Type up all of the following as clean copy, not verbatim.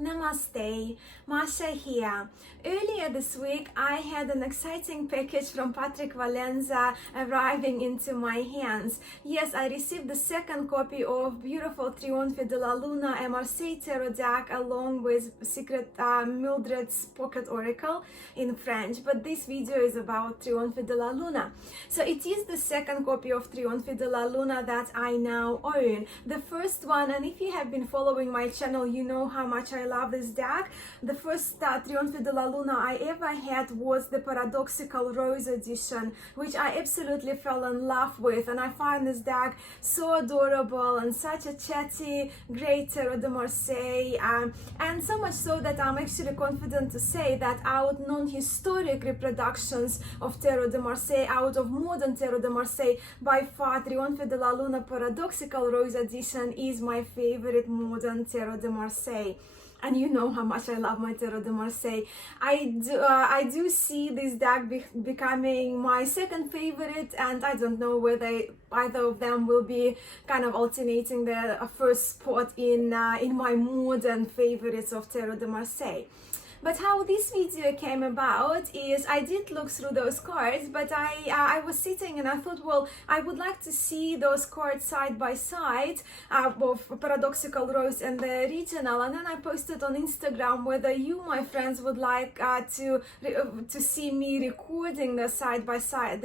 Namaste, Masha here. Earlier this week, I had an exciting package from Patrick Valenza arriving into my hands. Yes, I received the second copy of beautiful Trionfi Della MRC Tarot deck along with Secret Mildred's Pocket Oracle in French, but this video is about Trionfi Della. So it is the second copy of Trionfi Della that I now own. The first one, and if you have been following my channel, you know how much I love this deck. The first Trionfi Della I ever had was the Paradoxical Rose edition, which I absolutely fell in love with, and I find this deck so adorable and such a chatty, great Tarot de Marseille, and so much so that I'm actually confident to say that out non-historic reproductions of Tarot de Marseille, out of modern Tarot de Marseille, by far Trionfi Della Paradoxical Rose edition is my favorite modern Tarot de Marseille. And you know how much I love my Tarot de Marseille. I do see this deck becoming my second favorite, and I don't know whether either of them will be kind of alternating their first spot in my modern favorites of Tarot de Marseille. But how this video came about is I did look through those cards, but I was sitting and I thought, well, I would like to see those cards side by side, of Paradoxical Rose and the original, and then I posted on Instagram whether you, my friends, would like to see me recording the side by side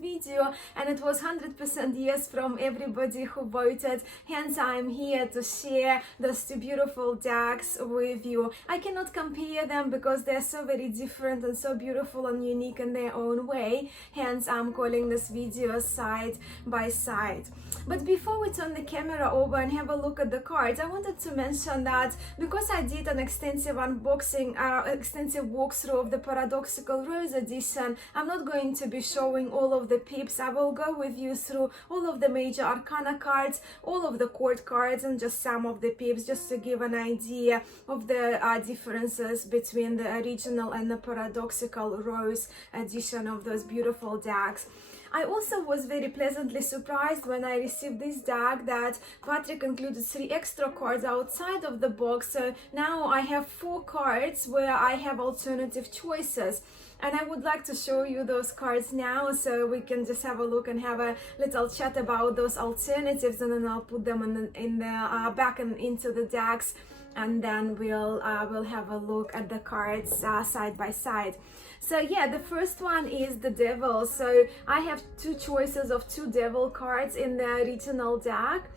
video, and it was 100% yes from everybody who voted. Hence, I'm here to share those two beautiful decks with you. I cannot compare them because they're so very different and so beautiful and unique in their own way. Hence, I'm calling this video side by side. But before we turn the camera over and have a look at the cards, I wanted to mention that because I did an extensive unboxing, extensive walkthrough of the Paradoxical Rose edition, I'm not going to be showing all of the pips. I will go with you through all of the major arcana cards, all of the court cards, and just some of the pips, just to give an idea of the differences between the original and the Paradoxical Rose edition of those beautiful decks. I also was very pleasantly surprised when I received this deck that Patrick included 3 extra cards outside of the box, so now I have 4 cards where I have alternative choices. And I would like to show you those cards now so we can just have a look and have a little chat about those alternatives, and then I'll put them in the back and into the decks, and then we'll have a look at the cards side by side. So yeah, the first one is the Devil. So I have 2 choices of 2 Devil cards in the original deck.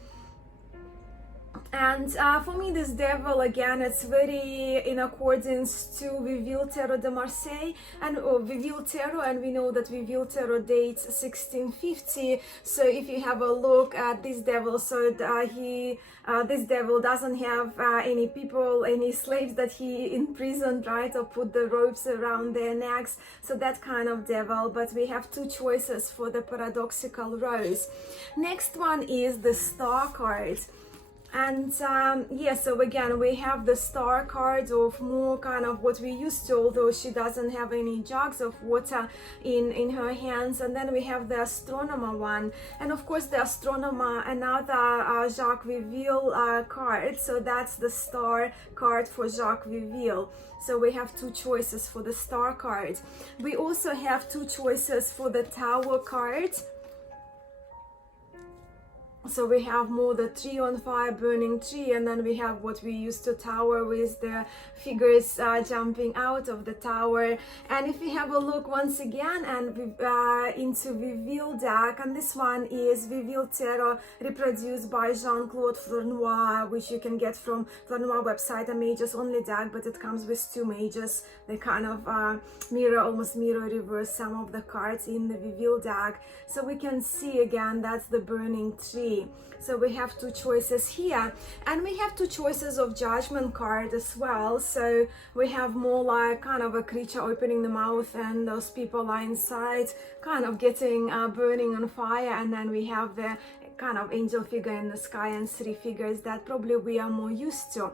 And for me, this Devil, again, it's very in accordance to Vivial Tarot de Marseille and Vivial Tarot, and we know that Vivial Tarot dates 1650. So if you have a look at this Devil, so this Devil doesn't have any people, any slaves that he imprisoned, right, or put the ropes around their necks. So that kind of Devil. But we have 2 choices for the Paradoxical Rose. Next one is the Star card. And yeah, so again, we have the Star card of more kind of what we used to, although she doesn't have any jugs of water in her hands. And then we have the Astronomer one, and of course the Astronomer, another Jacques Vivial card. So that's the Star card for Jacques Vivial. So we have 2 choices for the Star card. We also have 2 choices for the Tower card. So we have more the tree on fire, burning tree, and then we have what we used to tower with the figures jumping out of the tower. And if we have a look once again and into Vivial deck, and this one is Vivial Tarot reproduced by Jean-Claude Flournoy, which you can get from Flournoy website, a mages only deck, but it comes with 2 mages. They kind of almost mirror reverse some of the cards in the Vivial deck. So we can see again, that's the burning tree. So we have 2 choices here, and we have 2 choices of Judgment card as well. So we have more like kind of a creature opening the mouth and those people are inside kind of getting burning on fire, and then we have the kind of angel figure in the sky and 3 figures that probably we are more used to.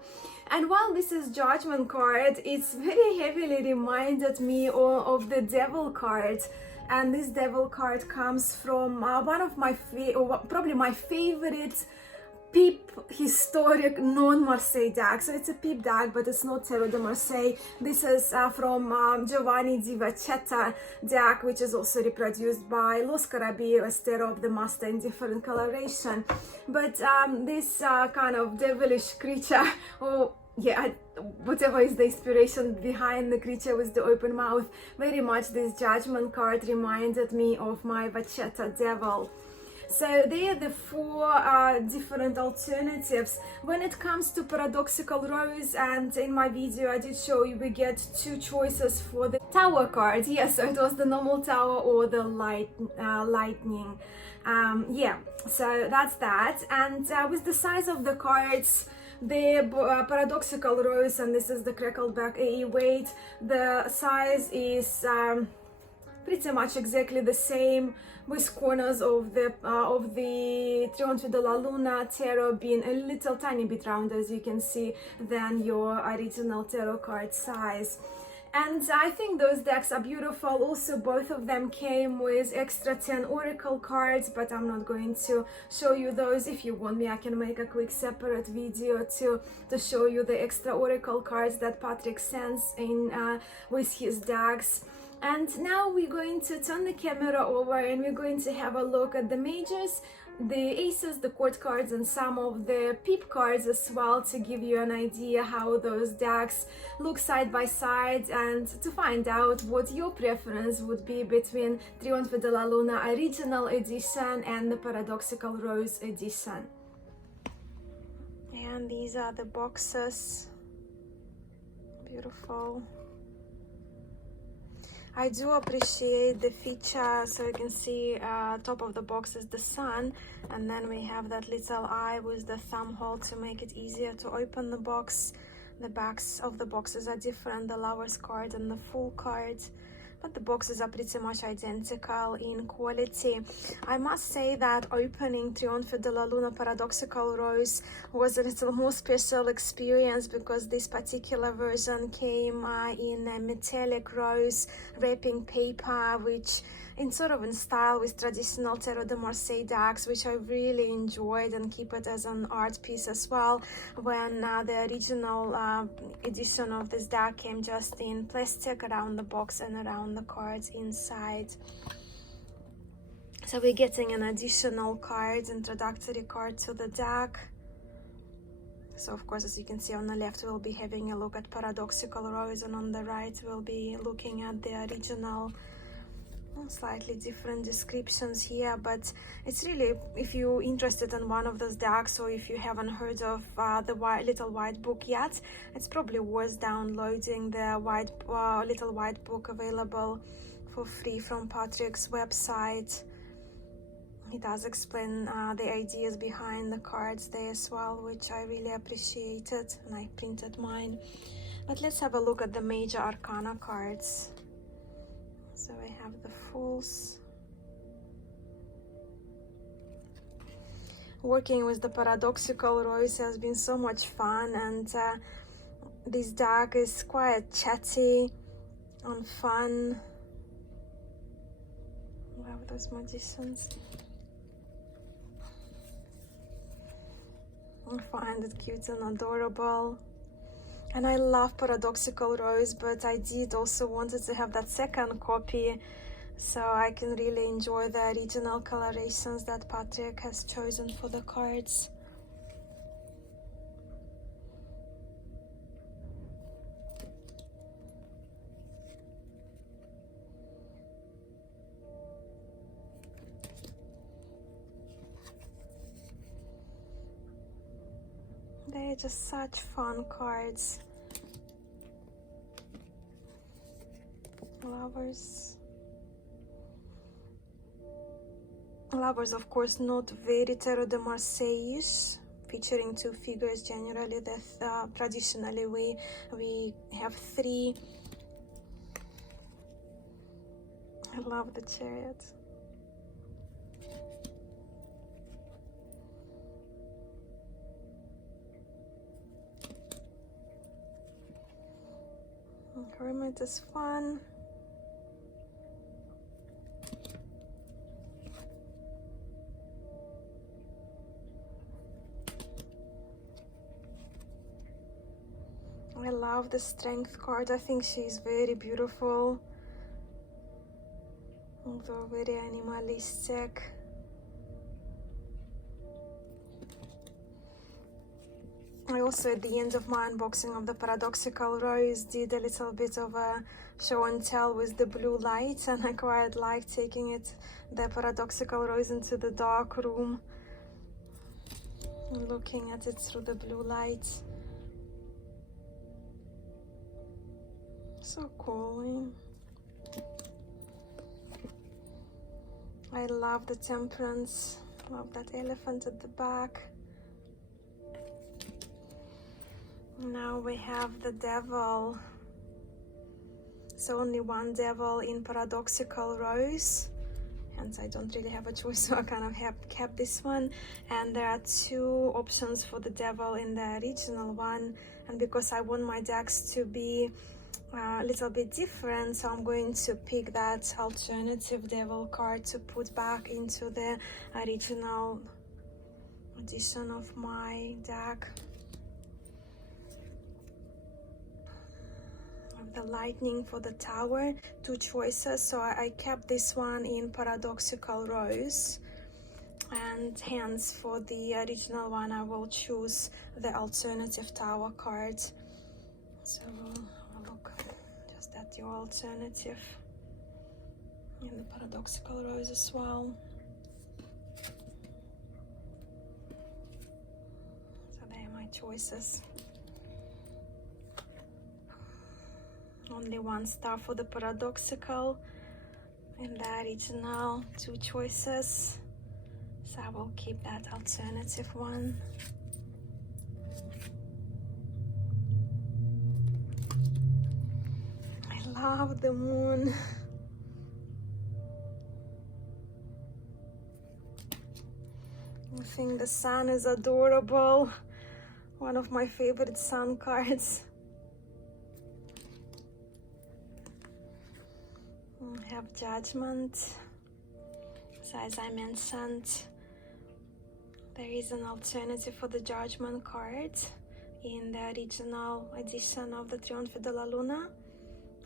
And while this is Judgment card, it's very heavily reminded me of the Devil card. And this Devil card comes from one of my probably my favorite Peep historic non-Marseille deck. So it's a Peep deck, but it's not Tarot de Marseille. This is from Giovanni Di Vacetta deck, which is also reproduced by Los Carabios Tarot of the Master in different coloration. But this kind of devilish creature, or yeah, whatever is the inspiration behind the creature with the open mouth, very much this Judgment card reminded me of my Vacetta devil. So they are the four different alternatives. When it comes to Paradoxical Rose, and in my video I did show you we get two choices for the Tower card. Yes, so it was the normal Tower or the Lightning. Yeah, so that's that. And with the size of the cards, the Paradoxical Rose, and this is the crackled back AE weight, the size is pretty much exactly the same, with corners of the Trionfi Della Luna tarot being a little tiny bit round, as you can see, than your original tarot card size. And I think those decks are beautiful. Also, both of them came with extra 10 oracle cards, but I'm not going to show you those. If you want me, I can make a quick separate video to show you the extra oracle cards that Patrick sends in with his decks. And now we're going to turn the camera over and we're going to have a look at the majors, the aces, the court cards, and some of the peep cards as well, to give you an idea how those decks look side by side, and to find out what your preference would be between Trionfi Della Luna Original Edition and the Paradoxical Rose Edition. And these are the boxes. Beautiful. I do appreciate the feature, so you can see top of the box is the sun, and then we have that little eye with the thumb hole to make it easier to open the box. The backs of the boxes are different, the Lovers card and the Fool card, but the boxes are pretty much identical in quality. I must say that opening Trionfi Della Luna Paradoxical Rose was a little more special experience, because this particular version came in a metallic rose wrapping paper, which in style with traditional Tarot de Marseille decks, which I really enjoyed and keep it as an art piece as well, when the original edition of this deck came just in plastic around the box and around the cards inside. So we're getting an additional card, introductory card to the deck. So of course, as you can see, on the left we'll be having a look at Paradoxical Rose, and on the right we'll be looking at the original. Slightly different descriptions here, but it's really, if you're interested in one of those decks, or if you haven't heard of the little white book yet, it's probably worth downloading the little white book, available for free from Patrick's website. He does explain the ideas behind the cards there as well, which I really appreciated, and I printed mine. But let's have a look at the major arcana cards. So I have the Fools. Working with the Paradoxical Rose has been so much fun, and this deck is quite chatty and fun. We have those Magicians. I find it cute and adorable. And I love Paradoxical Rose, but I did also wanted to have that second copy, so I can really enjoy the original colorations that Patrick has chosen for the cards. They're just such fun cards. Lovers. Lovers, of course, not very Tarot de Marseille-ish, featuring two figures. Generally, traditionally we have three. I love the Chariot. Hermit is fun. I love the Strength card. I think she's very beautiful, although very animalistic. I also, at the end of my unboxing of the Paradoxical Rose, did a little bit of a show and tell with the blue light, and I quite like taking the Paradoxical Rose into the dark room and looking at it through the blue light. So cool. I love the Temperance. Love that elephant at the back. Now we have the Devil. So only one Devil in Paradoxical Rose, hence I don't really have a choice, so I kind of have kept this one. And there are two options for the Devil in the original one, and because I want my decks to be a little bit different, so I'm going to pick that alternative Devil card to put back into the original edition of my deck. The Lightning for the Tower, two choices, so I kept this one in Paradoxical Rose, and hence for the original one I will choose the alternative Tower card. So look just at your alternative in the Paradoxical Rose as well. So they are my choices. Only one star for the Paradoxical. In the original, two choices. So I will keep that alternative one. I love the Moon. I think the Sun is adorable. One of my favorite Sun cards. We have Judgment. So as I mentioned, there is an alternative for the Judgment card in the original edition of the Trionfi Della.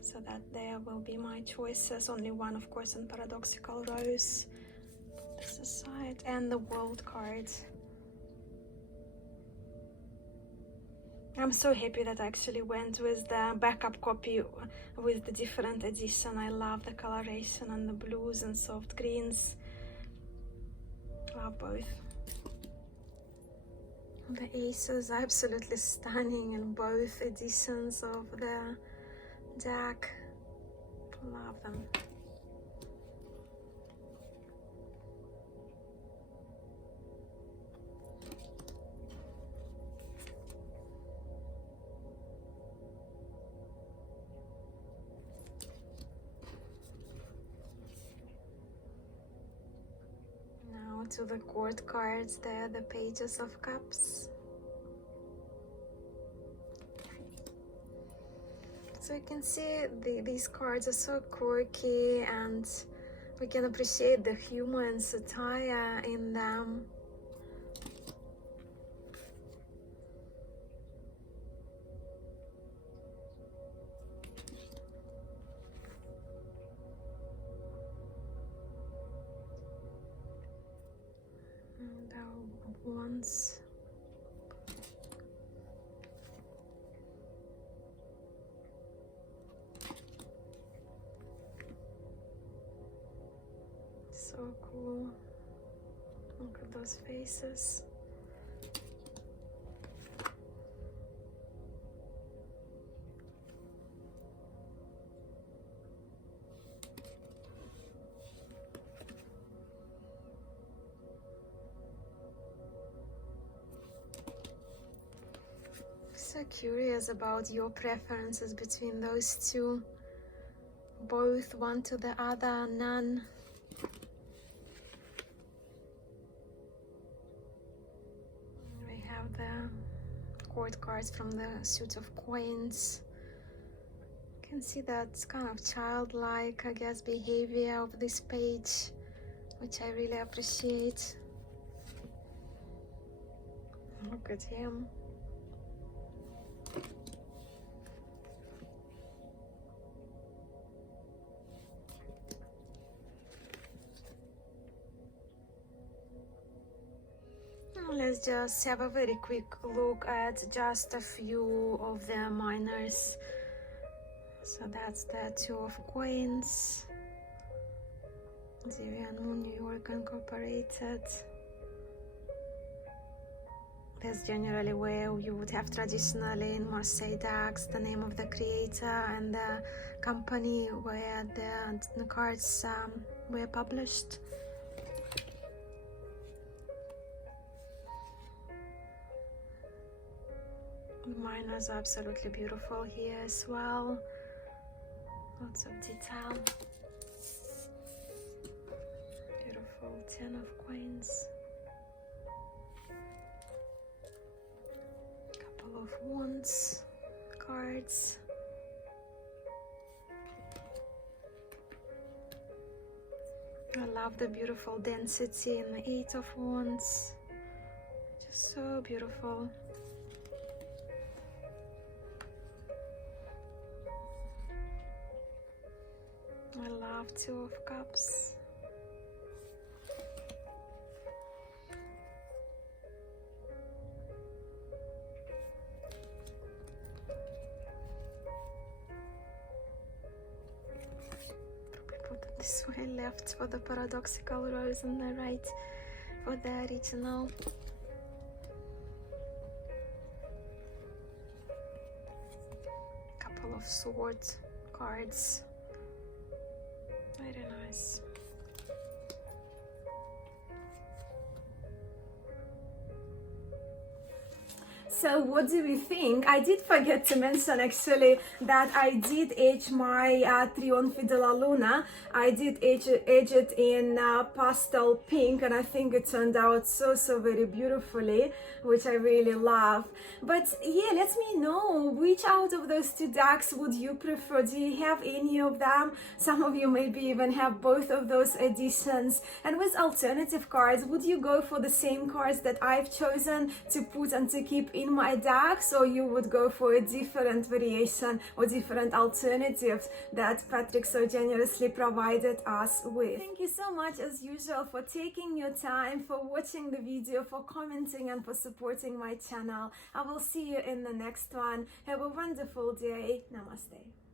So that there will be my choices. Only one, of course, in Paradoxical Rose. Put this aside. And the World card. I'm so happy that I actually went with the backup copy with the different edition. I love the coloration and the blues and soft greens. Love both. The aces are absolutely stunning in both editions of the deck. Love them. To the court cards, there the Pages of Cups. So you can see these cards are so quirky, and we can appreciate the humor and satire in them. Once. So cool. Look at those faces. So curious about your preferences between those two. Both, one to the other, none. We have the court cards from the suit of coins. You can see that kind of childlike, I guess, behavior of this page, which I really appreciate. Look at him. let's just have a very quick look at just a few of the minors. So that's the Two of Coins, Zivian Moon, New York Incorporated. That's generally where you would have traditionally in Marseille decks the name of the creator and the company where the cards were published. The minors are absolutely beautiful here as well. Lots of detail. Beautiful Ten of Coins. Couple of Wands cards. I love the beautiful density in the Eight of Wands. Just so beautiful. I love Two of Cups. Probably put it this way, left for the Paradoxical Rose and the right for the original. Couple of Swords cards. Very nice. So what do we think? I did forget to mention actually that I did edge my Trionfi Della Luna. I did edge it in pastel pink, and I think it turned out so very beautifully, which I really love. But yeah, let me know which out of those two decks would you prefer. Do you have any of them? Some of you maybe even have both of those editions. And with alternative cards, would you go for the same cards that I've chosen to put and to keep in my decks, or you would go for a different variation or different alternatives that Patrick so generously provided us with? Thank you so much as usual for taking your time, for watching the video, for commenting and for supporting my channel. I will see you in the next one. Have a wonderful day. Namaste.